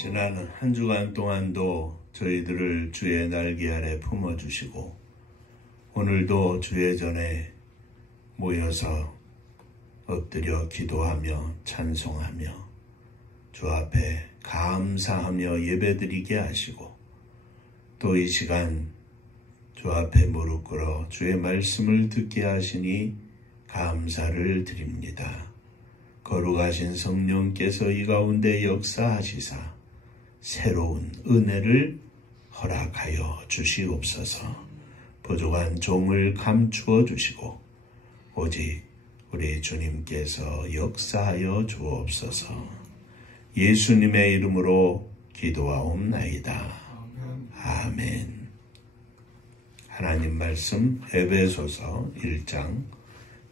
지난 한 주간 동안도 저희들을 주의 날개 아래 품어주시고 오늘도 주의 전에 모여서 엎드려 기도하며 찬송하며 주 앞에 감사하며 예배드리게 하시고 또 이 시간 주 앞에 무릎 꿇어 주의 말씀을 듣게 하시니 감사를 드립니다. 거룩하신 성령께서 이 가운데 역사하시사 새로운 은혜를 허락하여 주시옵소서. 부족한 종을 감추어 주시고 오직 우리 주님께서 역사하여 주옵소서. 예수님의 이름으로 기도하옵나이다. 아멘. 하나님 말씀 에베소서 1장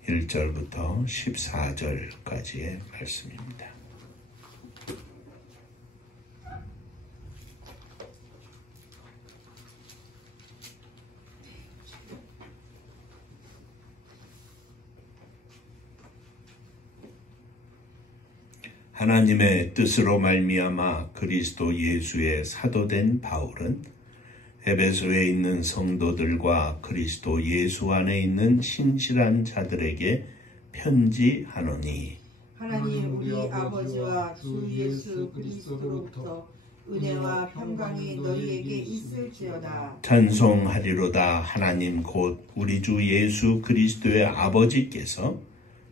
1절부터 14절까지의 말씀입니다. 하나님의 뜻으로 말미암아 그리스도 예수의 사도된 바울은 에베소에 있는 성도들과 그리스도 예수 안에 있는 신실한 자들에게 편지하노니 하나님 우리 아버지와 주 예수 그리스도로부터 은혜와 평강이 너희에게 있을지어다. 찬송하리로다. 하나님 곧 우리 주 예수 그리스도의 아버지께서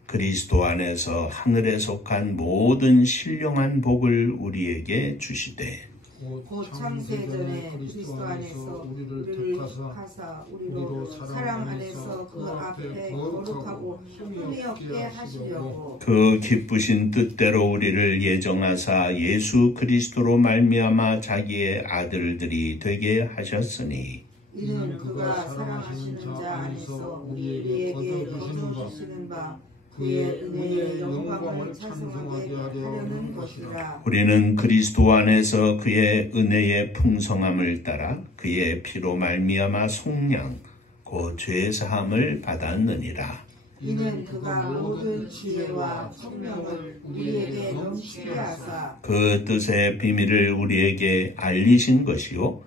그리스도 안에서 하늘에 속한 모든 신령한 복을 우리에게 주시되 곧 창세전에 그리스도 안에서 우리를 택하사 우리로 사랑 안에서 그 앞에 거룩하고 흠이 없게 하시려고 그 기쁘신 뜻대로 우리를 예정하사 예수 그리스도로 말미암아 자기의 아들들이 되게 하셨으니 이는 그가 사랑하시는 자 안에서 우리에게 거두시는 바 그의 은혜의 영광을 찬송하게 하려는 것이라. 우리는 그리스도 안에서 그의 은혜의 풍성함을 따라 그의 피로 말미암아 속량 곧 죄 사함을 받았느니라. 이는 그가 모든 지혜와 총명을 우리에게 넘치게 하사 그 뜻의 비밀을 우리에게 알리신 것이요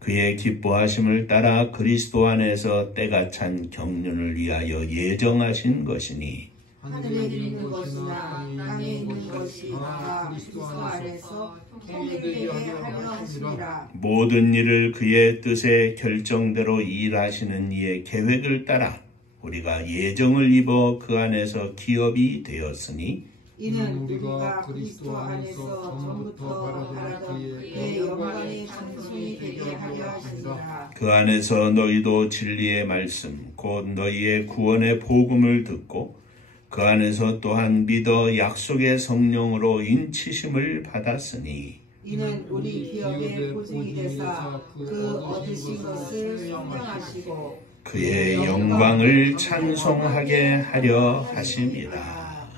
그의 기뻐하심을 따라 그리스도 안에서 때가 찬 경륜을 위하여 예정하신 것이니 하늘에 있는 것이나 땅에 있는 것이 다 그리스도 안에서 통일되게 하려 하시니라. 모든 일을 그의 뜻의 결정대로 일하시는 이의 계획을 따라 우리가 예정을 입어 그 안에서 기업이 되었으니 이는 우리가 그리스도 안에서 전부터 바라던 그의 영광의 찬송이 되게 하려 하시니라. 그 안에서 너희도 진리의 말씀 곧 너희의 구원의 복음을 듣고 그 안에서 또한 믿어 약속의 성령으로 인치심을 받았으니 이는 우리 기업의 보증이 되사 그 얻으신 것을 성령하시고 그의 영광을 찬송하게 하려 하심이라.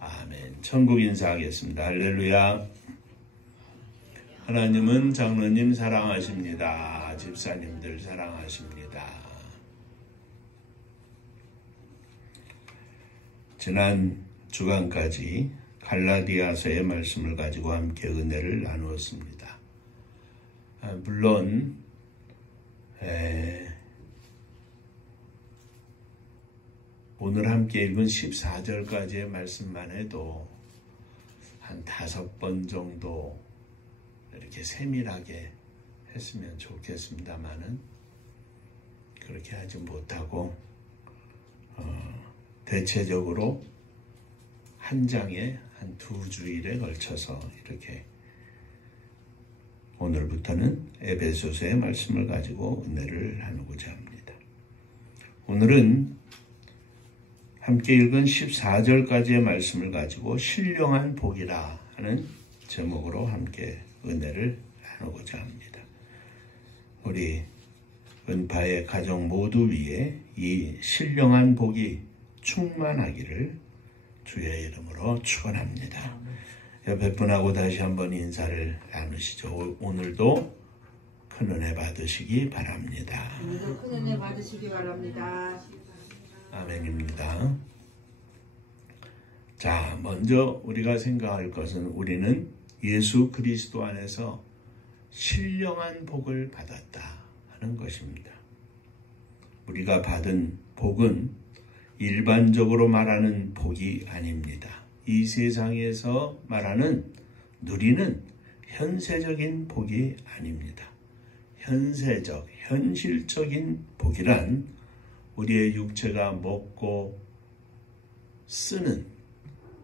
아멘. 천국 인사하겠습니다. 할렐루야. 하나님은 장로님 사랑하십니다. 집사님들 사랑하십니다. 지난 주간까지 갈라디아서의 말씀을 가지고 함께 은혜를 나누었습니다. 물론 오늘 함께 읽은 14절까지의 말씀만 해도 한 5번 정도 이렇게 세밀하게 했으면 좋겠습니다만은 그렇게 하지 못하고 대체적으로 한 장에 한 2주일에 걸쳐서 이렇게 오늘부터는 에베소서의 말씀을 가지고 은혜를 나누고자 합니다. 오늘은 함께 읽은 14절까지의 말씀을 가지고 신령한 복이라 하는 제목으로 함께 은혜를 나누고자 합니다. 우리 은파의 가정 모두 위에 이 신령한 복이 충만하기를 주의 이름으로 축원합니다. 옆에 분하고 다시 한번 인사를 나누시죠. 오늘도 큰 은혜 받으시기 바랍니다. 오늘도 큰 은혜 받으시기 바랍니다. 아멘입니다. 자, 먼저 우리가 생각할 것은 우리는 예수 그리스도 안에서 신령한 복을 받았다 하는 것입니다. 우리가 받은 복은 일반적으로 말하는 복이 아닙니다. 이 세상에서 말하는 누리는 현세적인 복이 아닙니다. 현세적, 현실적인 복이란 우리의 육체가 먹고 쓰는,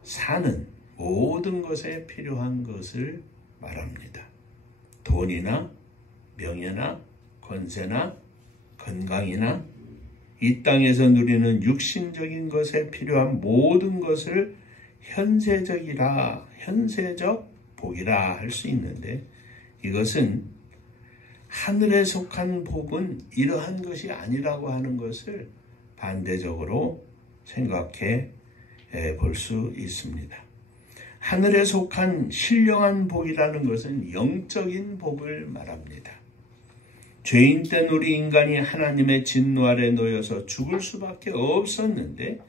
사는 모든 것에 필요한 것을 말합니다. 돈이나 명예나 권세나 건강이나 이 땅에서 누리는 육신적인 것에 필요한 모든 것을 현세적 복이라 할 수 있는데, 이것은 하늘에 속한 복은 이러한 것이 아니라고 하는 것을 반대적으로 생각해 볼 수 있습니다. 하늘에 속한 신령한 복이라는 것은 영적인 복을 말합니다. 죄인된 우리 인간이 하나님의 진노 아래 놓여서 죽을 수밖에 없었는데,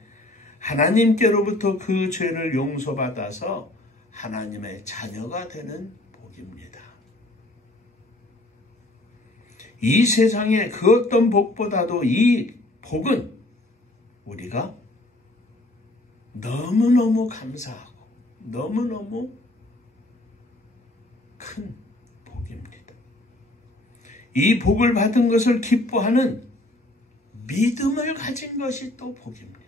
하나님께로부터 그 죄를 용서받아서 하나님의 자녀가 되는 복입니다. 이 세상의 그 어떤 복보다도 이 복은 우리가 너무너무 감사하고 너무너무 큰 복입니다. 이 복을 받은 것을 기뻐하는 믿음을 가진 것이 또 복입니다.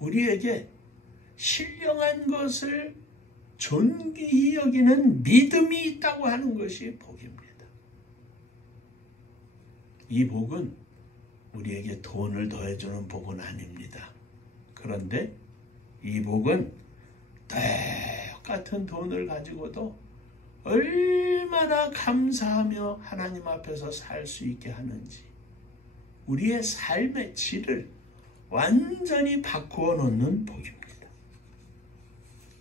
우리에게 신령한 것을 존귀히 여기는 믿음이 있다고 하는 것이 복입니다. 이 복은 우리에게 돈을 더해주는 복은 아닙니다. 그런데 이 복은 똑같은 돈을 가지고도 얼마나 감사하며 하나님 앞에서 살 수 있게 하는지, 우리의 삶의 질을 완전히 바꾸어 놓는 복입니다.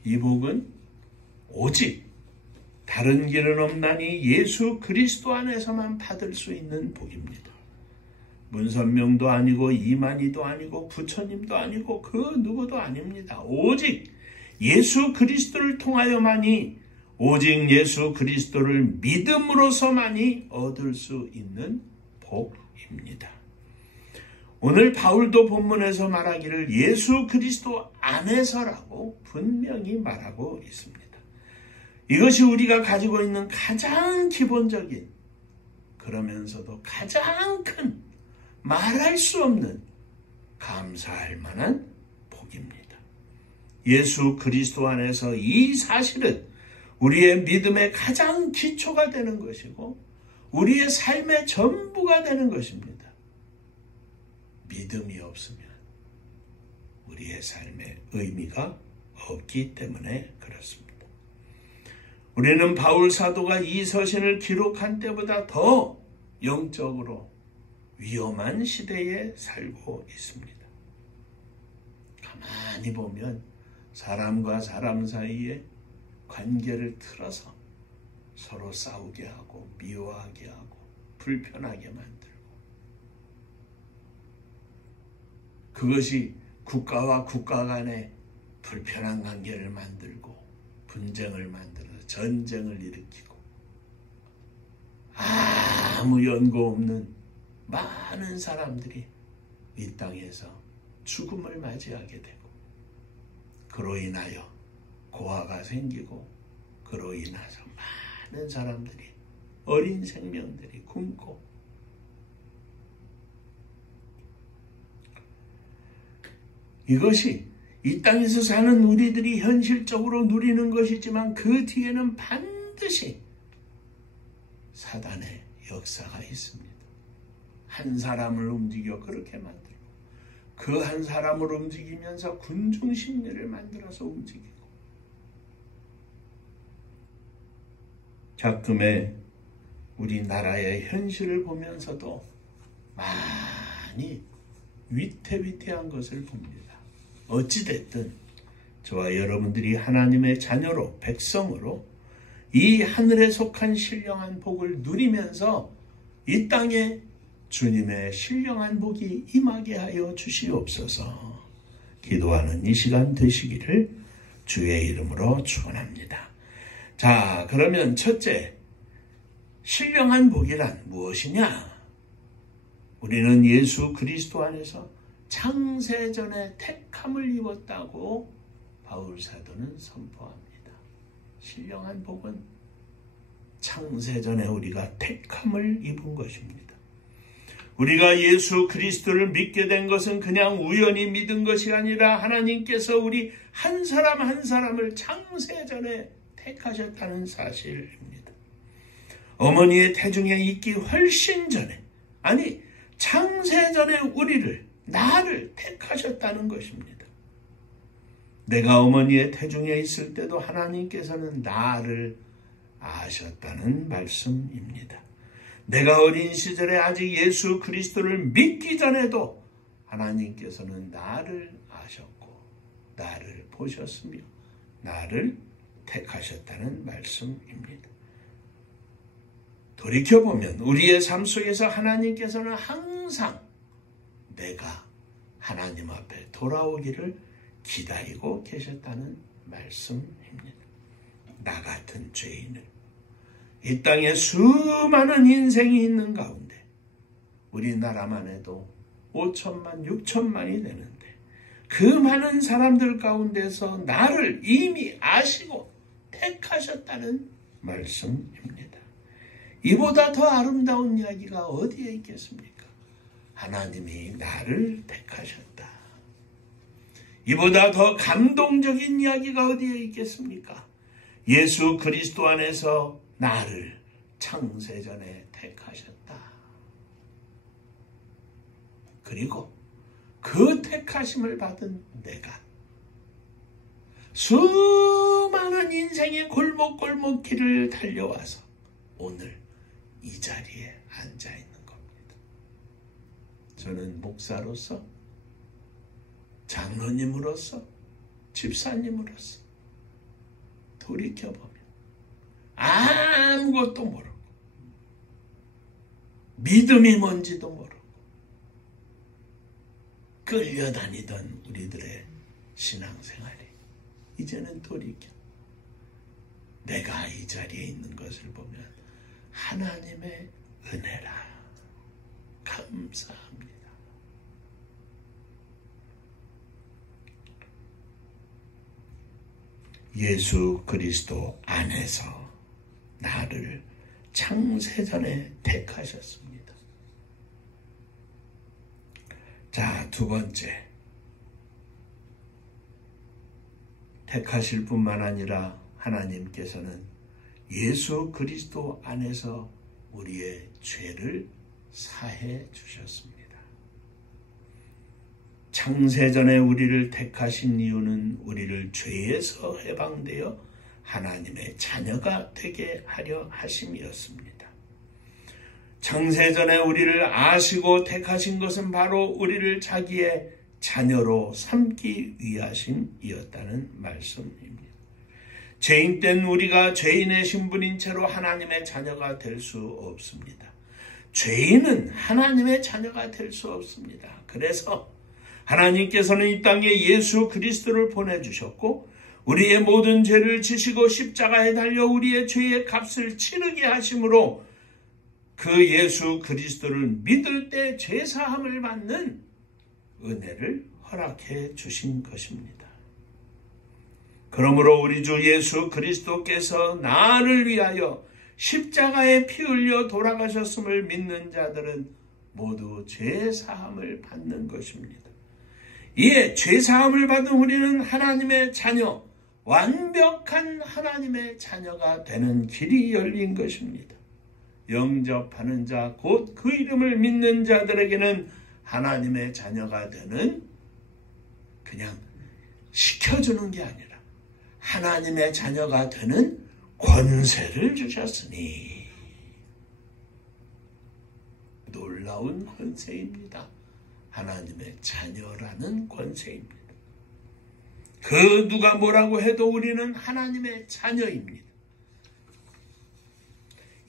이 복은 오직 다른 길은 없나니 예수 그리스도 안에서만 받을 수 있는 복입니다. 문선명도 아니고 이만희도 아니고 부처님도 아니고 그 누구도 아닙니다. 오직 예수 그리스도를 통하여만이, 오직 예수 그리스도를 믿음으로서만이 얻을 수 있는 복입니다. 오늘 바울도 본문에서 말하기를 예수 그리스도 안에서라고 분명히 말하고 있습니다. 이것이 우리가 가지고 있는 가장 기본적인, 그러면서도 가장 큰, 말할 수 없는, 감사할 만한 복입니다. 예수 그리스도 안에서 이 사실은 우리의 믿음의 가장 기초가 되는 것이고 우리의 삶의 전부가 되는 것입니다. 믿음이 없으면 우리의 삶에 의미가 없기 때문에 그렇습니다. 우리는 바울 사도가 이 서신을 기록한 때보다 더 영적으로 위험한 시대에 살고 있습니다. 가만히 보면 사람과 사람 사이에 관계를 틀어서 서로 싸우게 하고 미워하게 하고 불편하게 만들고, 그것이 국가와 국가 간에 불편한 관계를 만들고 분쟁을 만들어서 전쟁을 일으키고 아무 연고 없는 많은 사람들이 이 땅에서 죽음을 맞이하게 되고, 그로 인하여 고아가 생기고, 그로 인해서 많은 사람들이, 어린 생명들이 굶고, 이것이 이 땅에서 사는 우리들이 현실적으로 누리는 것이지만 그 뒤에는 반드시 사단의 역사가 있습니다. 한 사람을 움직여 그렇게 만들고, 그 한 사람을 움직이면서 군중 심리를 만들어서 움직이고, 가끔의 우리나라의 현실을 보면서도 많이 위태위태한 것을 봅니다. 어찌됐든 저와 여러분들이 하나님의 자녀로, 백성으로 이 하늘에 속한 신령한 복을 누리면서 이 땅에 주님의 신령한 복이 임하게 하여 주시옵소서. 기도하는 이 시간 되시기를 주의 이름으로 축원합니다. 자, 그러면 첫째, 신령한 복이란 무엇이냐? 우리는 예수 그리스도 안에서 창세전에 택함을 입었다고 바울 사도는 선포합니다. 신령한 복은 창세전에 우리가 택함을 입은 것입니다. 우리가 예수 그리스도를 믿게 된 것은 그냥 우연히 믿은 것이 아니라 하나님께서 우리 한 사람 한 사람을 창세전에 택하셨다는 사실입니다. 어머니의 태중에 있기 훨씬 전에, 아니 창세전에 나를 택하셨다는 것입니다. 내가 어머니의 태중에 있을 때도 하나님께서는 나를 아셨다는 말씀입니다. 내가 어린 시절에 아직 예수 그리스도를 믿기 전에도 하나님께서는 나를 아셨고 나를 보셨으며 나를 택하셨다는 말씀입니다. 돌이켜보면 우리의 삶 속에서 하나님께서는 항상 내가 하나님 앞에 돌아오기를 기다리고 계셨다는 말씀입니다. 나 같은 죄인을, 이 땅에 수많은 인생이 있는 가운데 우리나라만 해도 5천만, 6천만이 되는데 그 많은 사람들 가운데서 나를 이미 아시고 택하셨다는 말씀입니다. 이보다 더 아름다운 이야기가 어디에 있겠습니까? 하나님이 나를 택하셨다. 이보다 더 감동적인 이야기가 어디에 있겠습니까? 예수 그리스도 안에서 나를 창세전에 택하셨다. 그리고 그 택하심을 받은 내가 수많은 인생의 골목골목 길을 달려와서 오늘 이 자리에 앉아있는 겁니다. 저는 목사로서, 장로님으로서, 집사님으로서 돌이켜보면 아무것도 모르고 믿음이 뭔지도 모르고 끌려다니던 우리들의 신앙생활이 이제는 돌이켜 내가 이 자리에 있는 것을 보면 하나님의 은혜라 감사합니다. 예수 그리스도 안에서 나를 창세전에 택하셨습니다. 자, 두 번째, 택하실 뿐만 아니라 하나님께서는 예수 그리스도 안에서 우리의 죄를 사해 주셨습니다. 창세전에 우리를 택하신 이유는 우리를 죄에서 해방되어 하나님의 자녀가 되게 하려 하심이었습니다. 창세전에 우리를 아시고 택하신 것은 바로 우리를 자기의 자녀로 삼기 위하심이었다는 말씀입니다. 죄인 땐 우리가 죄인의 신분인 채로 하나님의 자녀가 될 수 없습니다. 죄인은 하나님의 자녀가 될 수 없습니다. 그래서 하나님께서는 이 땅에 예수 그리스도를 보내주셨고 우리의 모든 죄를 지시고 십자가에 달려 우리의 죄의 값을 치르게 하심으로 그 예수 그리스도를 믿을 때 죄사함을 받는 은혜를 허락해 주신 것입니다. 그러므로 우리 주 예수 그리스도께서 나를 위하여 십자가에 피 흘려 돌아가셨음을 믿는 자들은 모두 죄사함을 받는 것입니다. 이에 죄사함을 받은 우리는 하나님의 자녀, 완벽한 하나님의 자녀가 되는 길이 열린 것입니다. 영접하는 자, 곧 그 이름을 믿는 자들에게는 하나님의 자녀가 되는, 그냥 시켜주는 게 아니라 하나님의 자녀가 되는 권세를 주셨으니, 놀라운 권세입니다. 하나님의 자녀라는 권세입니다. 그 누가 뭐라고 해도 우리는 하나님의 자녀입니다.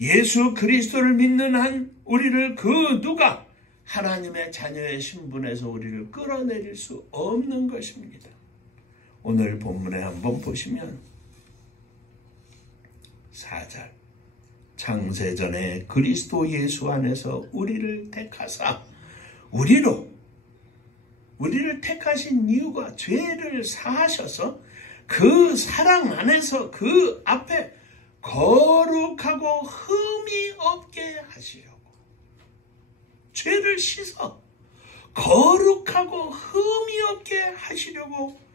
예수 그리스도를 믿는 한 우리를 그 누가 하나님의 자녀의 신분에서 우리를 끌어내릴 수 없는 것입니다. 오늘 본문에 한번 보시면 4절 창세전에 그리스도 예수 안에서 우리를 택하사 우리를 택하신 이유가 죄를 사하셔서 그 사랑 안에서 그 앞에 거룩하고 흠이 없게 하시려고 죄를 씻어 거룩하고 흠이 없게 하시려고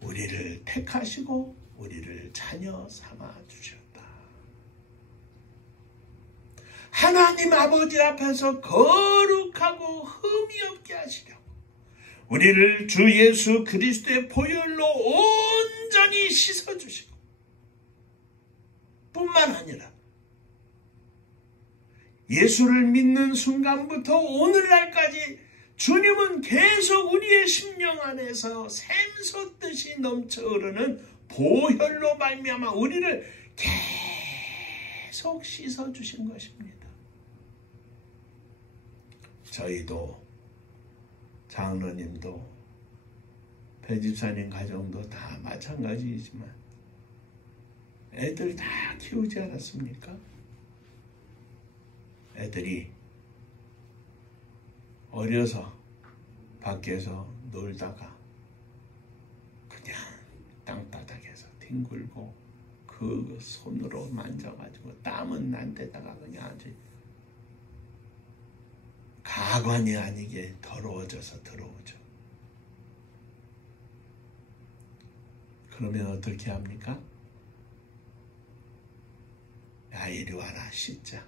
우리를 택하시고 우리를 자녀 삼아 주셨다. 하나님 아버지 앞에서 거룩하고 흠이 없게 하시려고 우리를 주 예수 그리스도의 보혈로 온전히 씻어주시고 뿐만 아니라 예수를 믿는 순간부터 오늘날까지 주님은 계속 우리의 심령 안에서 샘솟듯이 넘쳐 흐르는 보혈로 말미암아 우리를 계속 씻어주신 것입니다. 저희도 장로님도 배집사님 가정도 다 마찬가지이지만 애들 다 키우지 않았습니까? 애들이 어려서 밖에서 놀다가 그냥 땅바닥에서 뒹굴고 그 손으로 만져가지고 땀은 난 데다가 그냥 아주 가관이 아니게 더러워져서 들어오죠. 그러면 어떻게 합니까? 야, 이리 와라, 씻자.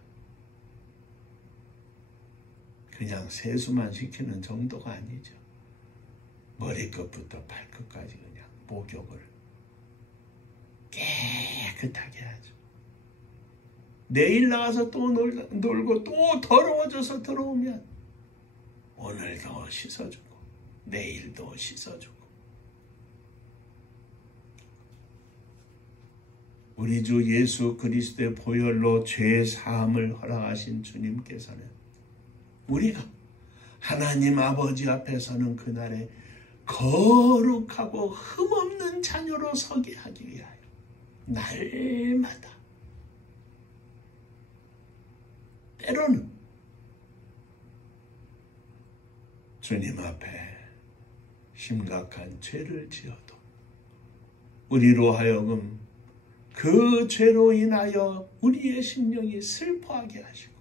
그냥 세수만 시키는 정도가 아니죠. 머리끝부터 발끝까지 그냥 목욕을 깨끗하게 하죠. 내일 나가서 또 놀고 또 더러워져서 들어오면 오늘도 씻어주고 내일도 씻어주고 우리 주 예수 그리스도의 보혈로 죄 사함을 허락하신 주님께서는 우리가 하나님 아버지 앞에서는 그날에 거룩하고 흠없는 자녀로 서게 하기 위하여 날마다 때로는 주님 앞에 심각한 죄를 지어도 우리로 하여금 그 죄로 인하여 우리의 심령이 슬퍼하게 하시고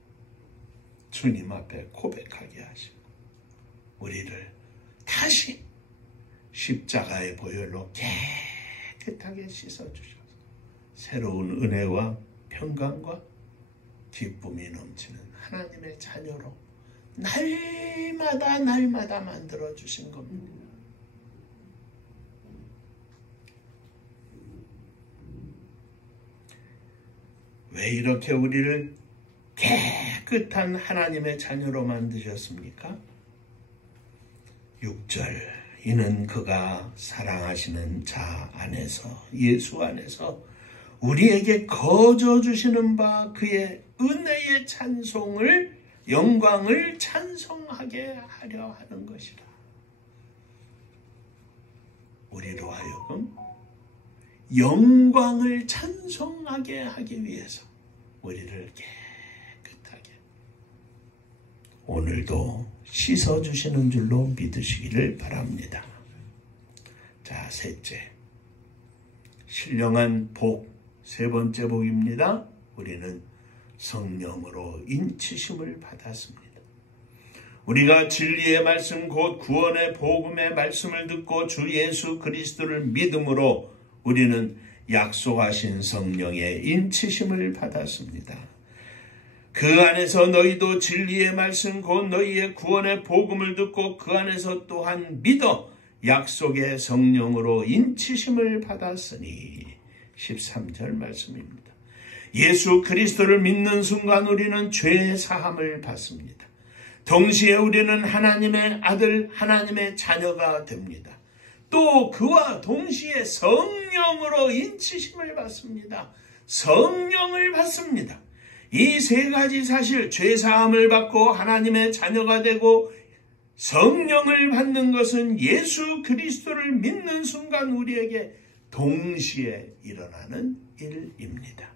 주님 앞에 고백하게 하시고 우리를 다시 십자가의 보혈로 깨끗하게 씻어주셔서 새로운 은혜와 평강과 기쁨이 넘치는 하나님의 자녀로 날마다 만들어주신 겁니다. 왜 이렇게 우리를 깨끗한 하나님의 자녀로 만드셨습니까? 6절 이는 그가 사랑하시는 자 안에서 예수 안에서 우리에게 거저 주시는 바 그의 은혜의 찬송을 영광을 찬송하게 하려 하는 것이라. 우리로 하여금 영광을 찬송하게 하기 위해서 우리를 깨끗하게 오늘도 씻어주시는 줄로 믿으시기를 바랍니다. 자, 셋째, 신령한 복, 세 번째 복입니다. 우리는 성령으로 인치심을 받았습니다. 우리가 진리의 말씀 곧 구원의 복음의 말씀을 듣고 주 예수 그리스도를 믿음으로 우리는 약속하신 성령의 인치심을 받았습니다. 그 안에서 너희도 진리의 말씀 곧 너희의 구원의 복음을 듣고 그 안에서 또한 믿어 약속의 성령으로 인치심을 받았으니 13절 말씀입니다. 예수 그리스도를 믿는 순간 우리는 죄 사함을 받습니다. 동시에 우리는 하나님의 아들, 하나님의 자녀가 됩니다. 또 그와 동시에 성령으로 인치심을 받습니다. 성령을 받습니다. 이 세 가지 사실, 죄사함을 받고 하나님의 자녀가 되고 성령을 받는 것은 예수 그리스도를 믿는 순간 우리에게 동시에 일어나는 일입니다.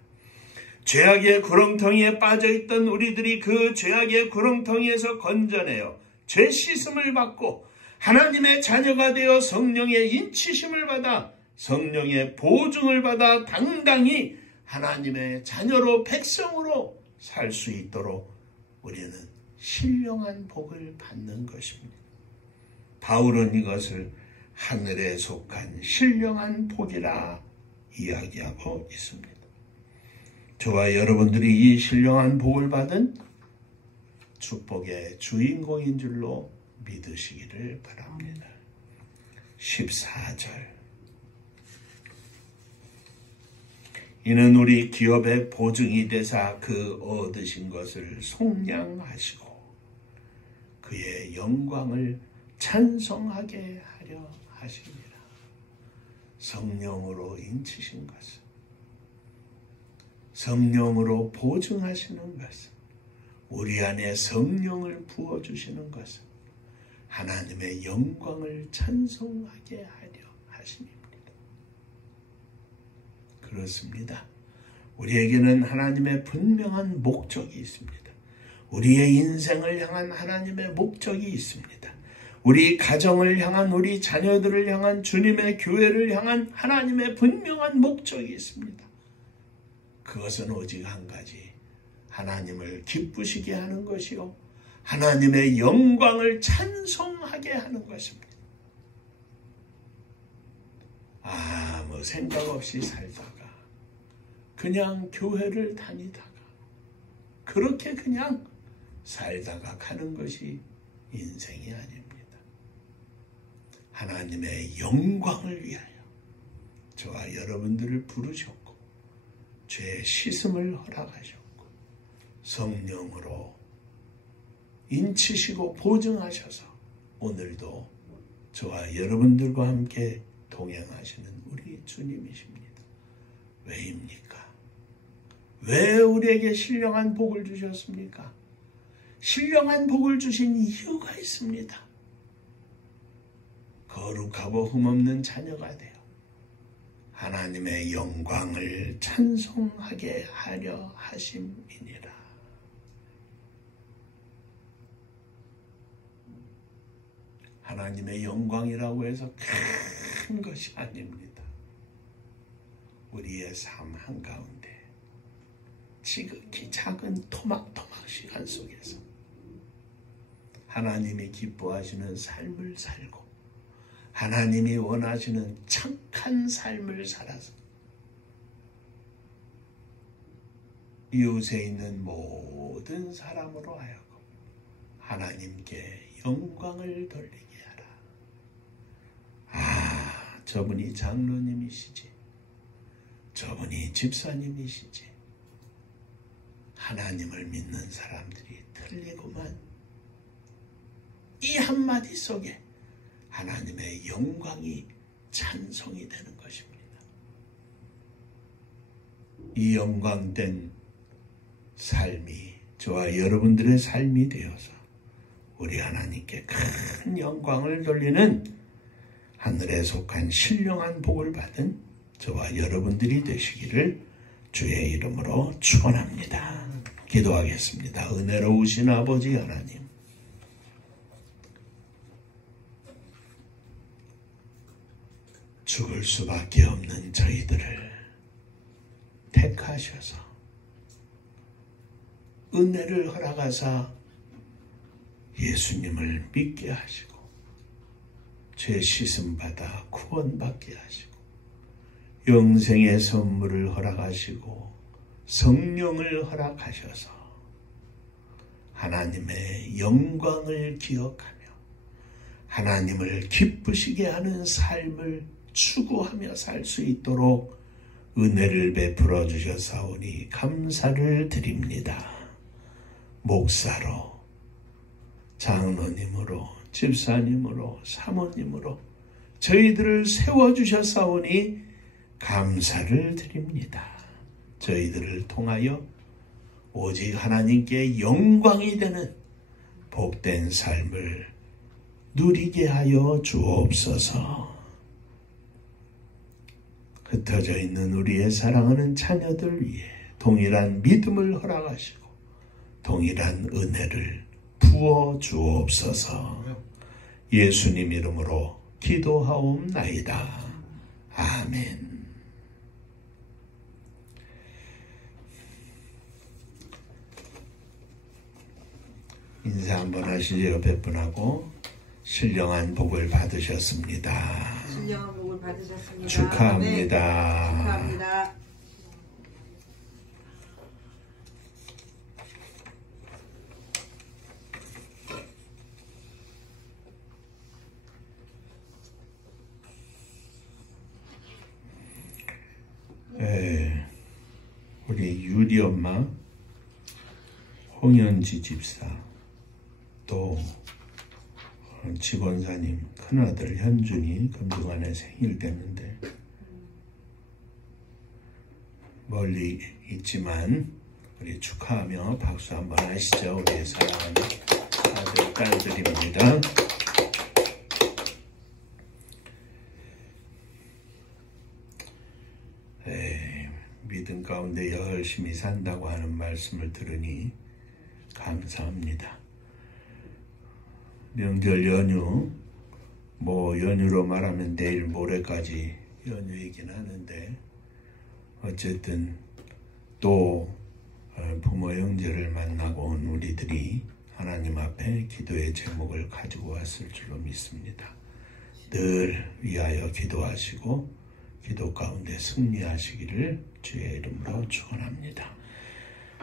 죄악의 구렁텅이에 빠져있던 우리들이 그 죄악의 구렁텅이에서 건져내어 죄 씻음을 받고 하나님의 자녀가 되어 성령의 인치심을 받아 성령의 보증을 받아 당당히 하나님의 자녀로 백성으로 살 수 있도록 우리는 신령한 복을 받는 것입니다. 바울은 이것을 하늘에 속한 신령한 복이라 이야기하고 있습니다. 저와 여러분들이 이 신령한 복을 받은 축복의 주인공인 줄로 믿으시기를 바랍니다. 14절. 이는 우리 기업의 보증이 되사 그 얻으신 것을 속량하시고 그의 영광을 찬송하게 하려 하십니다. 성령으로 인치신 것은, 성령으로 보증하시는 것은, 우리 안에 성령을 부어주시는 것은 하나님의 영광을 찬송하게 하려 하심입니다. 그렇습니다. 우리에게는 하나님의 분명한 목적이 있습니다. 우리의 인생을 향한 하나님의 목적이 있습니다. 우리 가정을 향한, 우리 자녀들을 향한, 주님의 교회를 향한 하나님의 분명한 목적이 있습니다. 그것은 오직 한 가지, 하나님을 기쁘시게 하는 것이요 하나님의 영광을 찬송하게 하는 것입니다. 아무 생각 없이 살다가 그냥 교회를 다니다가 그렇게 그냥 살다가 가는 것이 인생이 아닙니다. 하나님의 영광을 위하여 저와 여러분들을 부르셨고 죄 씻음을 허락하셨고 성령으로 인치시고 보증하셔서 오늘도 저와 여러분들과 함께 동행하시는 우리 주님이십니다. 왜입니까? 왜 우리에게 신령한 복을 주셨습니까? 신령한 복을 주신 이유가 있습니다. 거룩하고 흠없는 자녀가 되어 하나님의 영광을 찬송하게 하려 하심이니라. 하나님의 영광이라고 해서 큰 것이 아닙니다. 우리의 삶 한가운데 지극히 작은 토막토막 시간 속에서 하나님이 기뻐하시는 삶을 살고 하나님이 원하시는 착한 삶을 살아서 이웃에 있는 모든 사람으로 하여금 하나님께 영광을 돌리게 하라. 아, 저분이 장로님이시지, 저분이 집사님이시지, 하나님을 믿는 사람들이 틀리구만. 이 한마디 속에 하나님의 영광이 찬송이 되는 것입니다. 이 영광된 삶이 저와 여러분들의 삶이 되어서 우리 하나님께 큰 영광을 돌리는 하늘에 속한 신령한 복을 받은 저와 여러분들이 되시기를 주의 이름으로 축원합니다. 기도하겠습니다. 은혜로우신 아버지 하나님, 죽을 수밖에 없는 저희들을 택하셔서 은혜를 허락하사 예수님을 믿게 하시고 죄 씻음 받아 구원받게 하시고 영생의 선물을 허락하시고 성령을 허락하셔서 하나님의 영광을 기억하며 하나님을 기쁘시게 하는 삶을 추구하며 살 수 있도록 은혜를 베풀어 주셔사오니 감사를 드립니다. 목사로, 장로님으로, 집사님으로, 사모님으로 저희들을 세워주셨사오니 감사를 드립니다. 저희들을 통하여 오직 하나님께 영광이 되는 복된 삶을 누리게 하여 주옵소서. 흩어져 있는 우리의 사랑하는 자녀들 위해 동일한 믿음을 허락하시고 동일한 은혜를 부어 주옵소서. 예수님 이름으로 기도하옵나이다. 아멘. 인사 한번 하시죠. 옆에 분하고. 신령한 복을 받으셨습니다. 신령한 복을 받으셨습니다. 축하합니다. 네, 축하합니다. 우리 유리 엄마, 홍현지 집사, 또 지권사님 큰아들 현준이 금주간에 생일 되는데 멀리 있지만 우리 축하하며 박수 한번 하시죠. 우리 사랑하는 아들, 딸들입니다. 믿음 가운데 열심히 산다고 하는 말씀을 들으니 감사합니다. 명절 연휴, 연휴로 말하면 내일 모레까지 연휴이긴 하는데 어쨌든 또 부모 형제를 만나고 온 우리들이 하나님 앞에 기도의 제목을 가지고 왔을 줄로 믿습니다. 늘 위하여 기도하시고 기도 가운데 승리하시기를 주의 이름으로 축원합니다.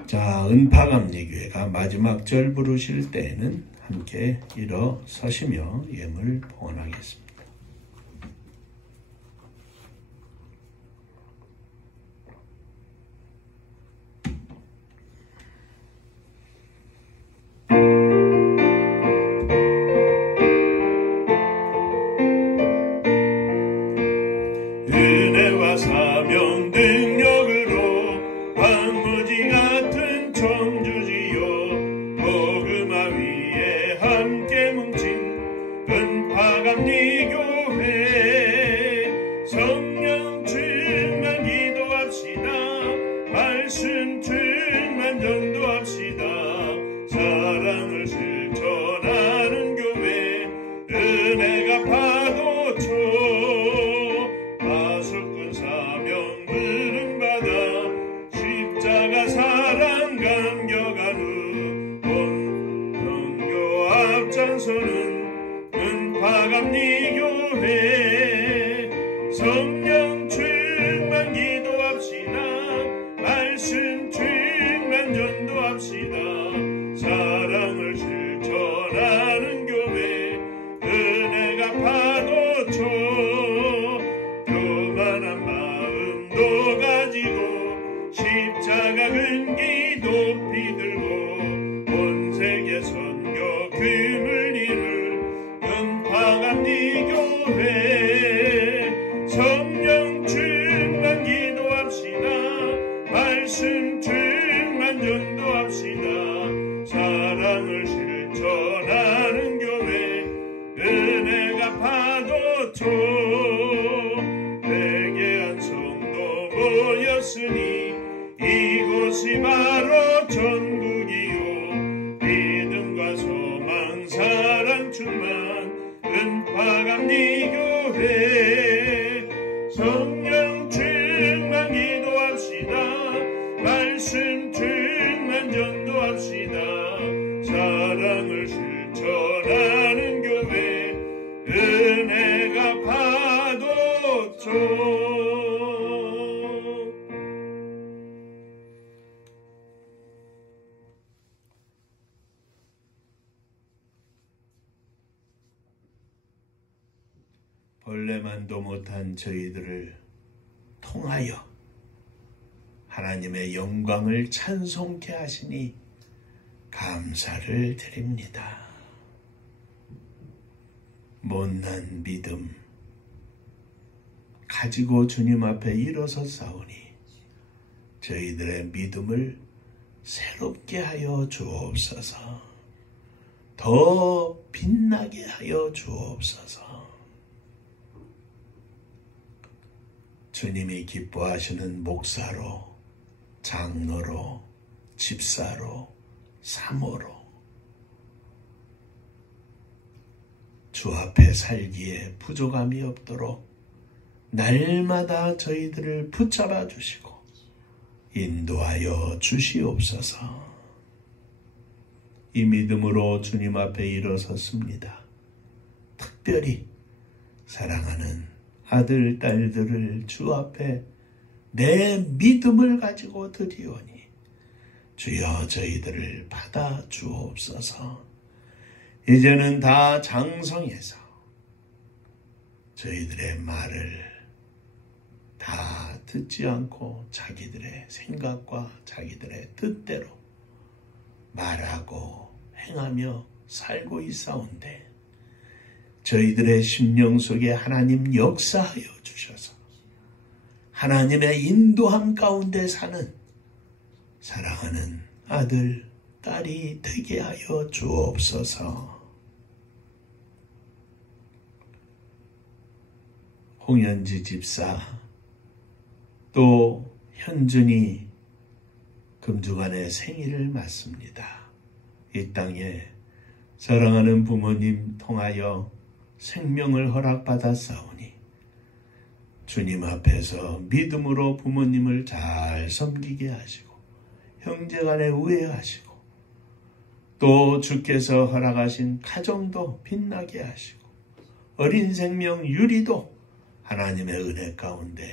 자, 은파감리교회가 마지막 절 부르실 때에는 함께 일어서시며 예물 봉헌하겠습니다. 은혜와 사명 능력으로 황무지 같은 청주지요 복음화 위에 함께 뭉친 은파감리교회 성령 충만 기도합시다. 말씀 충만 전도합시다. 사랑을 실천하는 교회 은혜가 파도쳐 은파감리교회 성령 충만 기도합시다. 말씀 충만 전도합시다. 사랑을 실천하는 교회 은혜가 파도쳐 교만한 마음도 가지고 십자가 근기 높이 들고 온 세계 선교 금을 이룰 은파감리교회 성령 충만 기도합시다. 말씀 충만 전도합시다. 사랑을 실천하는 교회 은혜가 파도쳐 회개한 성도 모였으니 이곳이 바로 천국이요 믿음과 소망 사랑 충만 은파감리교회 성령 충만 기도합시다. 말씀 충만 전도합시다. 사랑을 실천하는 교회 은혜가 파도쳐 벌레만도 못한 저희들을 통하여 하나님의 영광을 찬송케 하시니 감사를 드립니다. 못난 믿음 가지고 주님 앞에 일어서 싸우니 저희들의 믿음을 새롭게 하여 주옵소서. 더 빛나게 하여 주옵소서. 주님이 기뻐하시는 목사로, 장로로, 집사로, 사모로 주 앞에 살기에 부족함이 없도록 날마다 저희들을 붙잡아 주시고 인도하여 주시옵소서. 이 믿음으로 주님 앞에 일어섰습니다. 특별히 사랑하는 아들, 딸들을 주 앞에 내 믿음을 가지고 드리오니 주여 저희들을 받아 주옵소서. 이제는 다 장성해서 저희들의 말을 다 듣지 않고 자기들의 생각과 자기들의 뜻대로 말하고 행하며 살고 있사온데 저희들의 심령 속에 하나님 역사하여 주셔서 하나님의 인도함 가운데 사는 사랑하는 아들, 딸이 되게 하여 주옵소서. 홍현지 집사 또 현준이 금주간의 생일을 맞습니다. 이 땅에 사랑하는 부모님 통하여 생명을 허락받았사오니 주님 앞에서 믿음으로 부모님을 잘 섬기게 하시고 형제간에 우애하시고 또 주께서 허락하신 가정도 빛나게 하시고 어린 생명 유리도 하나님의 은혜 가운데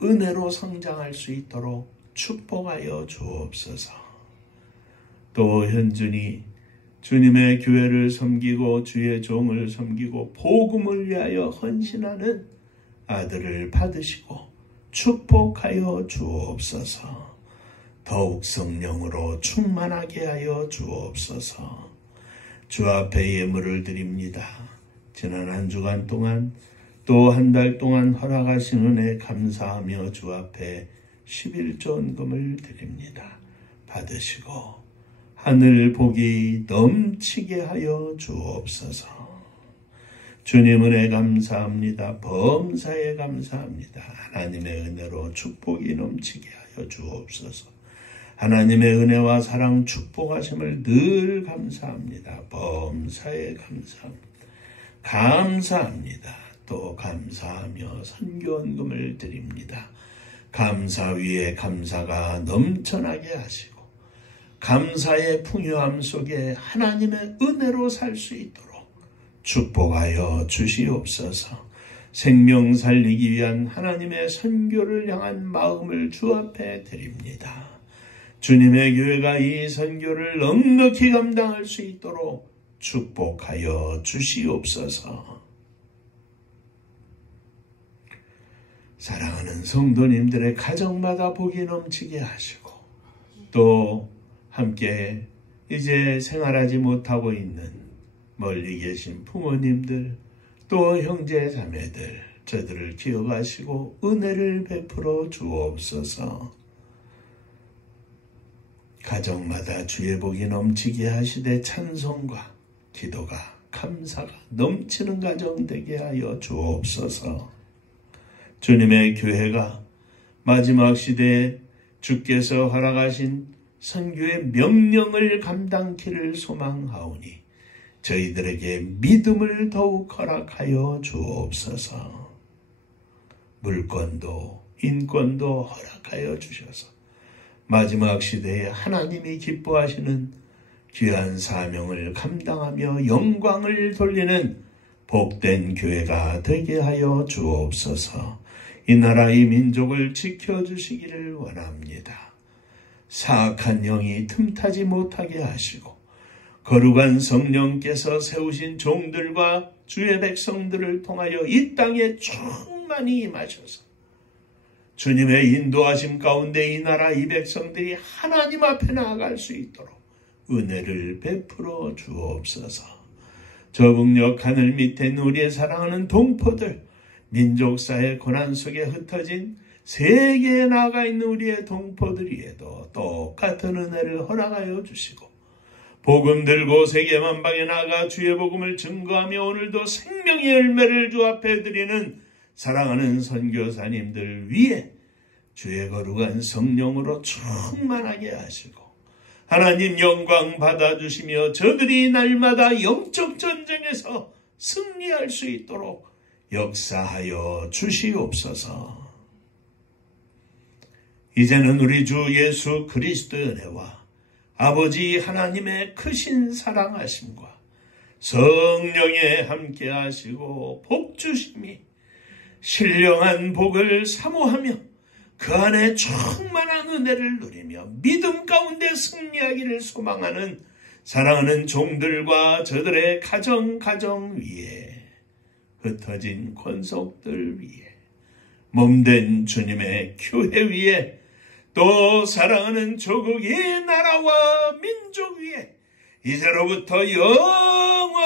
은혜로 성장할 수 있도록 축복하여 주옵소서. 또 현준이 주님의 교회를 섬기고 주의 종을 섬기고 복음을 위하여 헌신하는 아들을 받으시고 축복하여 주옵소서. 더욱 성령으로 충만하게 하여 주옵소서. 주 앞에 예물을 드립니다. 지난 한 주간 동안 또 한 달 동안 허락하신 은혜 감사하며 주 앞에 11조원금을 드립니다. 받으시고 하늘 복이 넘치게 하여 주옵소서. 주님 은혜 감사합니다. 범사에 감사합니다. 하나님의 은혜로 축복이 넘치게 하여 주옵소서. 하나님의 은혜와 사랑 축복하심을 늘 감사합니다. 범사에 감사합니다. 감사합니다. 또 감사하며 선교원금을 드립니다. 감사 위에 감사가 넘쳐나게 하시고 감사의 풍요함 속에 하나님의 은혜로 살 수 있도록 축복하여 주시옵소서. 생명 살리기 위한 하나님의 선교를 향한 마음을 주 앞에 드립니다. 주님의 교회가 이 선교를 넉넉히 감당할 수 있도록 축복하여 주시옵소서. 사랑하는 성도님들의 가정마다 복이 넘치게 하시고 또 함께 이제 생활하지 못하고 있는 멀리 계신 부모님들 또 형제 자매들 저들을 기억하시고 은혜를 베풀어 주옵소서. 가정마다 주의 복이 넘치게 하시되 찬송과 기도가 감사가 넘치는 가정 되게 하여 주옵소서. 주님의 교회가 마지막 시대에 주께서 허락하신 선교의 명령을 감당키를 소망하오니 저희들에게 믿음을 더욱 허락하여 주옵소서. 물권도 인권도 허락하여 주셔서 마지막 시대에 하나님이 기뻐하시는 귀한 사명을 감당하며 영광을 돌리는 복된 교회가 되게 하여 주옵소서. 이 나라 이 민족을 지켜주시기를 원합니다. 사악한 영이 틈타지 못하게 하시고 거룩한 성령께서 세우신 종들과 주의 백성들을 통하여 이 땅에 충만히 임하셔서 주님의 인도하심 가운데 이 나라 이 백성들이 하나님 앞에 나아갈 수 있도록 은혜를 베풀어 주옵소서. 저북녘 하늘 밑에 우리의 사랑하는 동포들, 민족사의 고난 속에 흩어진 세계에 나가 있는 우리의 동포들에게도 똑같은 은혜를 허락하여 주시고 복음 들고 세계 만방에 나가 주의 복음을 증거하며 오늘도 생명의 열매를 주 앞에 드리는 사랑하는 선교사님들 위해 주의 거룩한 성령으로 충만하게 하시고 하나님 영광 받아주시며 저들이 날마다 영적 전쟁에서 승리할 수 있도록 역사하여 주시옵소서. 이제는 우리 주 예수 그리스도의 은혜와 아버지 하나님의 크신 사랑하심과 성령의 함께하시고 복주심이 신령한 복을 사모하며 그 안에 충만한 은혜를 누리며 믿음 가운데 승리하기를 소망하는 사랑하는 종들과 저들의 가정 위에 흩어진 권속들 위에 몸된 주님의 교회 위에 또 사랑하는 조국의 나라와 민족 위에 이제로부터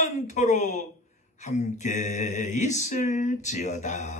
영원토록 함께 있을지어다.